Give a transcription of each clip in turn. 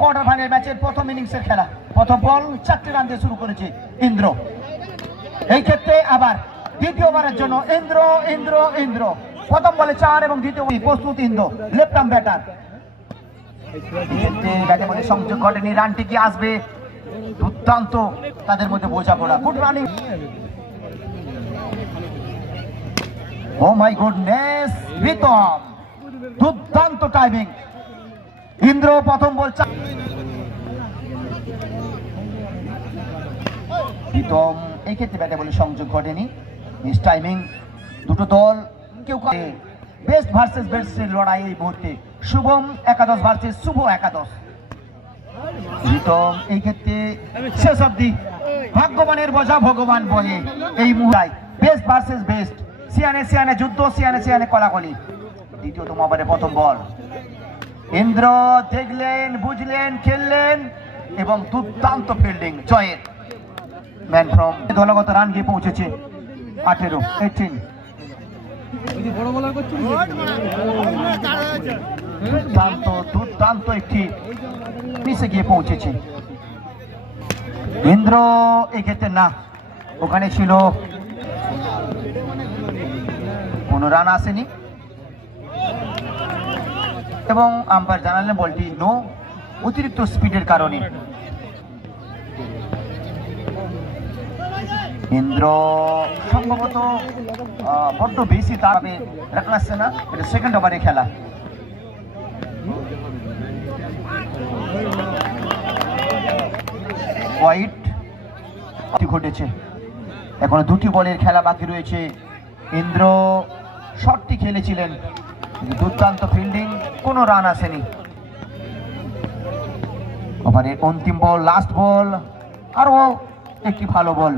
Quarter final ম্যাচের প্রথম ইনিংসের খেলা। প্রথম বল 4টি রান দিয়ে শুরু করেছে ইন্দ্র। এই ক্ষেত্রে আবার দ্বিতীয়বারের জন্য ইন্দ্র প্রথম বলে 4 এবং দ্বিতীয় প্রস্তুত ইন্দ্র লেফট আর্ম ব্যাটার। ব্যাটে বলে সংযোগ ঘটেনি, রানটি কি আসবে? দুর্দান্ত তাদের মধ্যে বোঝাপড়া, good running. Oh my goodness, Ritam দুর্দান্ত টাইমিং। ইন্দ্র প্রথম বল রিতম, এই ক্ষেত্রে ব্যাটে বলে সংযোগ ঘটেনি, মিস টাইমিং। দুটো দল কেউ বেস্ট ভার্সেস বেস্টের লড়াই এই মুহূর্তে, শুভম একাদশ ভার্সেস শুভ একাদশ। রিতম এই ক্ষেত্রে শেষ অব্দি ভাগ্যবানের বোঝা ভগবান বলে এই মুহূর্তে বেস্ট ভার্সেস বেস্ট, সিয়ানে যুদ্ধ, সিয়ানে কলাকলি। দ্বিতীয়তম ওভারে প্রথম বল ইন্দ্র দেখলেন, বুঝলেন, খেললেন এবং দুর্দান্ত ফিল্ডিং। জয়ের ম্যান ফ্রম দলগত রান গিয়ে পৌঁছেছে 18। দুর্দান্ত একটি নিচে গিয়ে পৌঁছেছে ইন্দ্র। এই ক্ষেত্রে না, ওখানে ছিল কোনো রান আসেনি এবং আম্পায়ার জানালেন বলটি নো, অতিরিক্ত স্পিডের কারণে। ইন্দ্র সম্ভবত বড্ড বেশি তারভাবে রাখলাচ্ছে না, এটা সেকেন্ড ওভারে খেলা। হোয়াইট ঘটেছে, এখনো 2টি বলের খেলা বাকি রয়েছে। ইন্দ্র শটটি খেলেছিলেন, দুর্দান্ত ফিল্ডিং, কোনো রান আসেনি। ওভারের অন্তিম বল, লাস্ট বল, আরও একটি ভালো বল,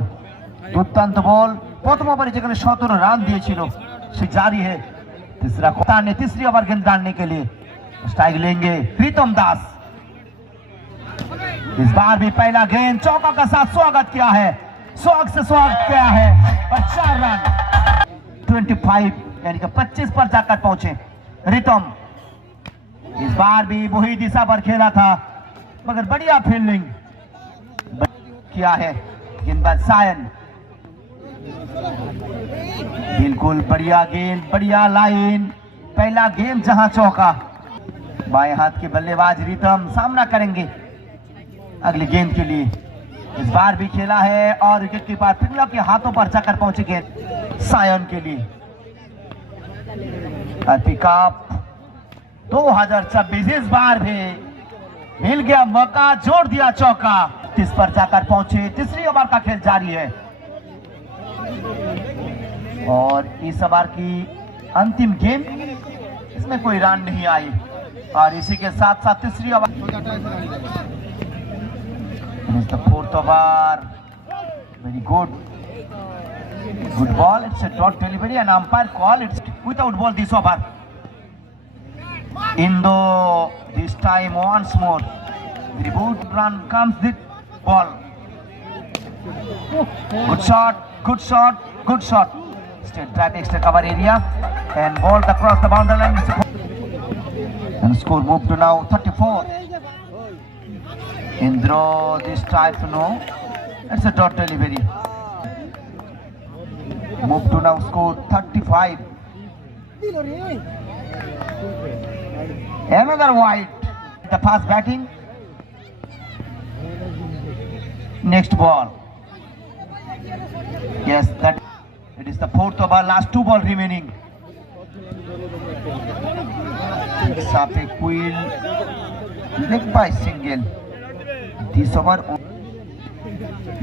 दुर्दांत बॉल। प्रथम ओवर जेखने 17 रन दिए से जारी है। तीसरी ओवर गेंद डालने के लिए स्ट्राइक लेंगे प्रीतम दास। इस बार भी पहला गेंद चौका का साथ स्वागत किया है, स्वागत से स्वागत किया है और 4 रन 25 यानी कि 25 पर जाकर पहुंचे रितम। इस बार भी वही दिशा पर खेला था मगर बढ़िया फील्डिंग किया है गेंदबाज सायन। बिल्कुल बढ़िया गेंद, बढ़िया लाइन, पहला गेंद जहां चौका। बाएं हाथ के बल्लेबाज रितम सामना करेंगे अगली गेंद के लिए। इस बार भी खेला है और विकेट कीपर पिंगला के हाथों पर जाकर पहुंचे गेंद सायन के लिए। पिकअप 2026 इस बार भी मिल गया मौका, जोड़ दिया चौका। 30 पर जाकर पहुंचे, तीसरी ओवर का खेल जारी है और इस ओवर की अंतिम गेंद, इसमें कोई रन नहीं आई और इसी के साथ साथ तीसरी over fourth over. Very good ball, it's a dot delivery and umpire call it's without ball this over. Indo this time once more. Very good run comes the ball. Good shot, good shot, good shot. Straight drive extra cover area and ball across the boundary line. And score moved to now 34. Indro this time no, it's a dot delivery. Move to now score 35. Another wide. The fast batting. Next ball. Yes, that it is the fourth over. Last 2 balls remaining. Picks up a quill. Leg by single. This over.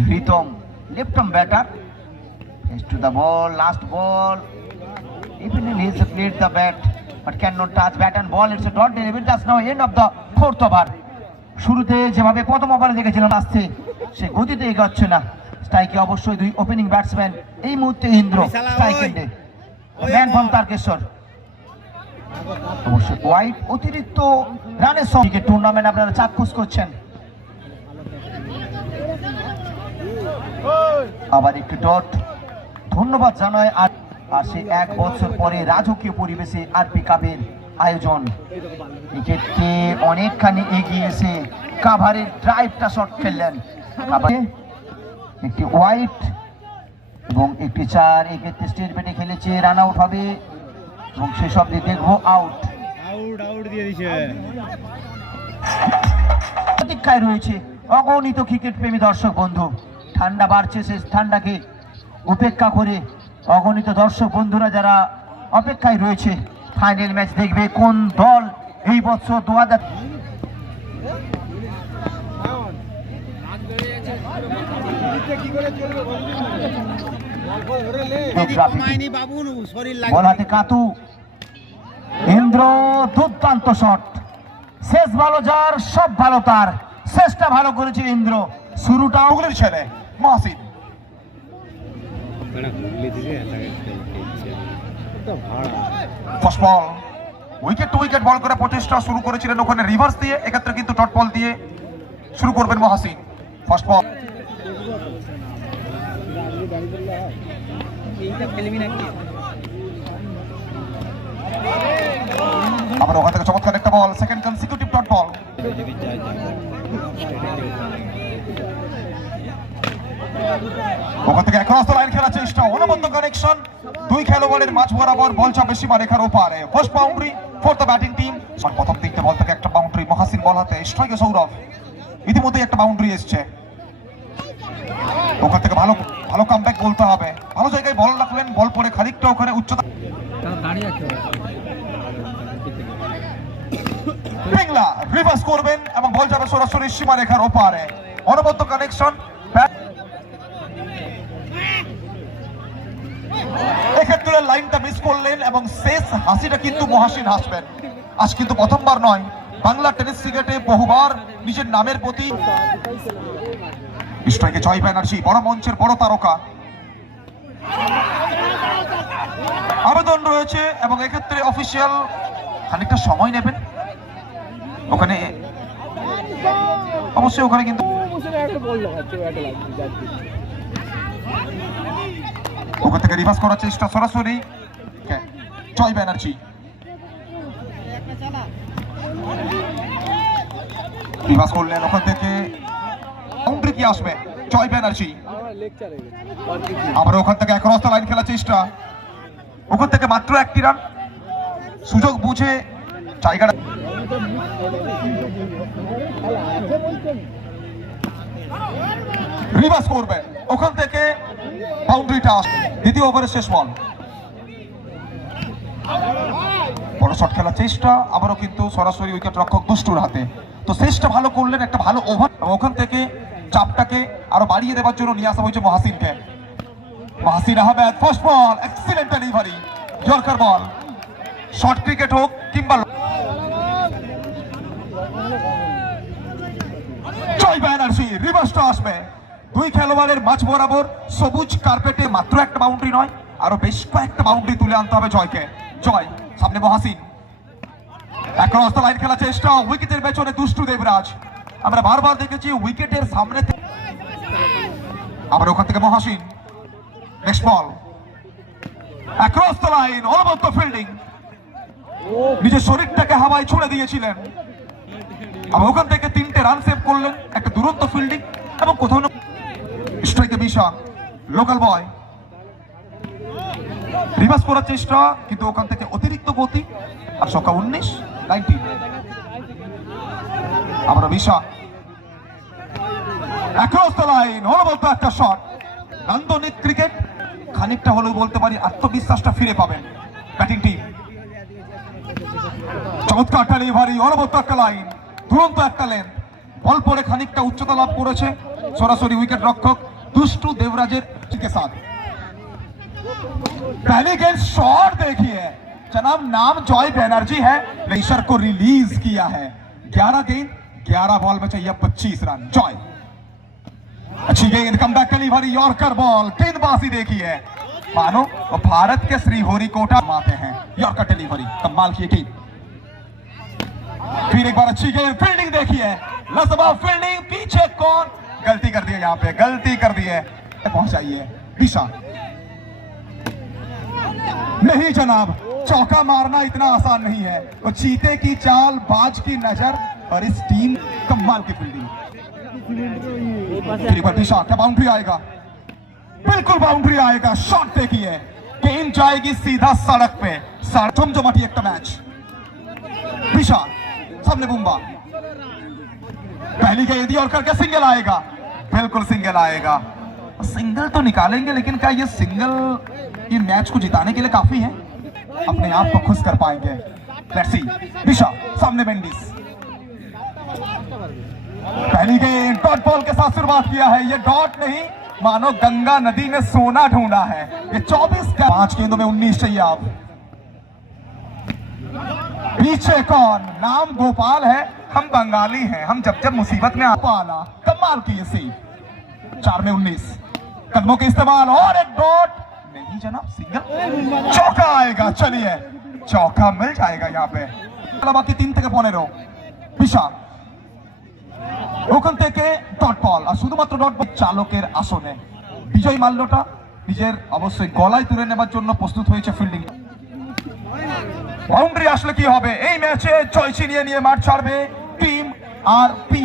Ritom left arm batter. Is to the ball. Last ball. Even he has played the bat. But cannot touch bat and ball. It's a dot delivery. That's now end of the fourth over. শুরুতে যেভাবে প্রথম ওভারে দেখেছিলাম আসছে সে গতিতে এগোচ্ছে না। স্ট্রাইকে অবশ্যই 2 ওপেনিং ব্যাটসম্যান, এই মুহূর্তে ইন্দ্র স্ট্রাইক এন্ডে, ম্যান ফ্রম তারকেশ্বর। অবশ্যই ওয়াইড অতিরিক্ত রানের সঙ্গে টুর্নামেন্ট আপনারা চাক্ষুষ করছেন। আবার একটি ডট, ধন্যবাদ জানায় আর সে 1 বছর পরে রাজকীয় পরিবেশে আরপি কাপের আয়োজন। এক্ষেত্রে অনেকখানি এগিয়ে এসে কাভারের ড্রাইভটা শট খেললেন, একটি ওয়াইড এবং একটি 4। এক্ষেত্রে স্টেট ব্যাটে খেলেছে, রান আউট হবে এবং শেষ অব্দি দেখবো আউট দিয়ে দিয়েছে। প্রতীক্ষায় রয়েছে অগণিত ক্রিকেট প্রেমী দর্শক বন্ধু। ঠান্ডা বাড়ছে, শেষ ঠান্ডাকে উপেক্ষা করে অগণিত দর্শক বন্ধুরা যারা অপেক্ষায় রয়েছে ফাইনাল ম্যাচ দেখবে কোন দল এই বছর 2000 বল হাতে কাতু, ইন্দ্র দুর্দান্ত শট, শেষ ভালো যার সব ভালো তার, শেষটা ভালো করেছে ইন্দ্র, শুরুটা ওগুলির ছেলে Mohsin. First ball wicket to wicket ball করে প্রচেষ্টা শুরু করেছিলেন ওখানে রিভার্স দিয়ে, এক্ষেত্রে কিন্তু ডট বল দিয়ে শুরু করবেন মহসিন। ফার্স্ট বল আবার ওখান থেকে চমৎকার একটা বল, সেকেন্ড কনসিকিউটিভ ডট বল। ওখান থেকে অ্যাক্রস দ্য লাইন খেলার চেষ্টা, অনবদ্য কানেকশন, দুই খেলোয়াড়ের মাঝ বরাবর, বল চাপে সীমারেখার ওপারে। First boundary for the batting team. প্রথম তিনটে বল থেকে একটা বাউন্ডারি, মহাসিন বল হাতে, স্ট্রাইকে সৌরভ, ইতিমধ্যেই একটা বাউন্ডারি এসছে। ওখান থেকে ভালো ভালো কামব্যাক বলতে হবে, ভালো জায়গায় বল রাখলেন, বল পড়ে খানিকটা ওখানে উচ্চতা পিংলা রিভার্স করবেন এবং বল যাবে সরাসরি সীমারেখার ওপারে। অনবদ্য কানেকশন, এক্ষেত্রে লাইনটা মিস করলেন এবং শেষ হাসিটা কিন্তু মহাসিন হাসবেন। আজ কিন্তু প্রথমবার নয়, বাংলা টেনিস ক্রিকেটে বহুবার নিজের নামের প্রতি স্ট্রাইকে জয় ব্যানার্জি, বড় মঞ্চের বড় তারকা, আবেদন রয়েছে এবং এক্ষেত্রে অফিসিয়াল খানিকটা সময় নেবেন ওখানে, অবশ্যই ওখানে কিন্তু ওখান থেকে রিভার্স করার চেষ্টা সরাসরি জয় ব্যানার্জি। রিভার্স করলেন, ওখান থেকে বাউন্ডারি কি আসবে, জয় ব্যানার্জি। আবার ওখান থেকে অ্যাক্রস দ্য লাইন খেলার চেষ্টা, ওখান থেকে মাত্র একটি রান, সুযোগ বুঝে জায়গাটা রিভার্স করবেন, ওখান থেকে বাউন্ডারিটা আসবে। দ্বিতীয় ওভারের শেষ বল, বড় শট খেলার চেষ্টা, আবারও কিন্তু সরাসরি উইকেট রক্ষক দুষ্টুর হাতে। তো শেষটা ভালো করলেন, একটা ভালো ওভার, এবং ওখান থেকে চাপটাকে আরো বাড়িয়ে দেওয়ার জন্য নিয়ে আসা হয়েছে মহাসিনকে। মহাসিন আহমেদ, ফার্স্ট বল, এক্সিলেন্ট ডেলিভারি, ইয়র্কার বল, শর্ট ক্রিকেট হোক কিংবা জয় ব্যানার্জি, রিভার্সটা আসবে। দুই খেলোয়াড়ের মাঝ বরাবর সবুজ কার্পেটে মাত্র একটা বাউন্ডারি নয়, আরো বেশ কয়েকটা বাউন্ডারি তুলে আনতে হবে জয়কে। জয়, সামনে মহাসিন, অ্যাক্রস দ্য লাইন খেলার চেষ্টা, উইকেটের পেছনে দুষ্টু দেবরাজ। আমরা বারবার দেখেছি উইকেটের সামনে, আবার ওখান থেকে Mohsin, next ball, across the line, অনবদ্য ফিল্ডিং, নিজের শরীরটাকে হাওয়ায় ছুড়ে দিয়েছিলেন, আবার ওখান থেকে তিনটে রান সেভ করলেন, একটা দুরন্ত ফিল্ডিং এবং কোথাও স্ট্রাইকে বিশাল লোকাল বয়, রিভার্স করার চেষ্টা, কিন্তু ওখান থেকে অতিরিক্ত গতি, আর সংখ্যা 19 আবার বিশাল অ্যাক্রস দ্য লাইন, অনবদ্য একটা শট। নান্দনিক ক্রিকেট, খানিকটা হলেও বলতে পারি আত্মবিশ্বাসটা ফিরে পাবেন ব্যাটিং টিম। চমৎকার ডেলিভারি, অনবদ্য একটা লাইন, দুরন্ত একটা লেন্থ, বল পড়ে খানিকটা উচ্চতা লাভ করেছে সরাসরি উইকেট রক্ষক दुष्टू देवराजेर के साथ। पहले गेंद शॉट देखिए जनाब, नाम जॉय बैनर्जी है, लेशर को रिलीज किया है। 11 गेंद 11 बॉल में चाहिए 25 रन। जॉय अच्छी गेंद, कमबैक डिलीवरी, यॉर्कर बॉल, गेंदबाजी देखिए मानो वो भारत के श्रीहरिकोटा माते हैं। यॉर्कर डिलीवरी कमाल की गेंद, फिर एक बार अच्छी गेंद, फील्डिंग देखिए, लसबा फील्डिंग, पीछे कौन, गलती कर दी है, यहाँ पे गलती कर दी है, पहुंचाइए दिशा। नहीं जनाब, चौका मारना इतना आसान नहीं है, वो चीते की चाल, बाज की नजर और इस टीम कमाल की फील्डिंग। दिशा, क्या बाउंड्री आएगा? बिल्कुल बाउंड्री आएगा। शॉट देखिए, गेंद जाएगी सीधा सड़क पे। जमजमाटी एक मैच। दिशा सामने बुम्बा, पहली गेंद और करके सिंगल आएगा। बिल्कुल सिंगल आएगा। सिंगल तो निकालेंगे, लेकिन क्या ये सिंगल ये मैच को जिताने के लिए काफी है? अपने आप को खुश कर पाएंगे? Let's see. दिशा सामने मेंडिस, पहली गेंद डॉट बॉल के साथ शुरुआत किया है। ये डॉट नहीं, मानो गंगा नदी में सोना ढूंढा है। ये 24 का 5 गेंदों में 19 चाहिए। आप पीछे कौन? नाम गोपाल है, हम बंगाली हैं। हम जब जब मुसीबत में पाला, कमाल की ये सी। 4 में 19, कदमों के इस्तेमाल और एक डॉट नहीं जनाब, सिंगल। चौका आएगा। चलिए, चौका मिल जाएगा यहाँ पे। बाकी 3 থেকে 15। দিশা ওখান থেকে ডট বল, আর শুধুমাত্র ডট বল চালকের আসনে। বিজয় মাল্যটা নিজের অবশ্যই গলায় তুলে নেবার জন্য প্রস্তুত হয়েছে ফিল্ডিং। বাউন্ডারি আসলে কি হবে? এই ম্যাচে জয় ছিনিয়ে নিয়ে মাঠ ছাড়বে টিম আরপি।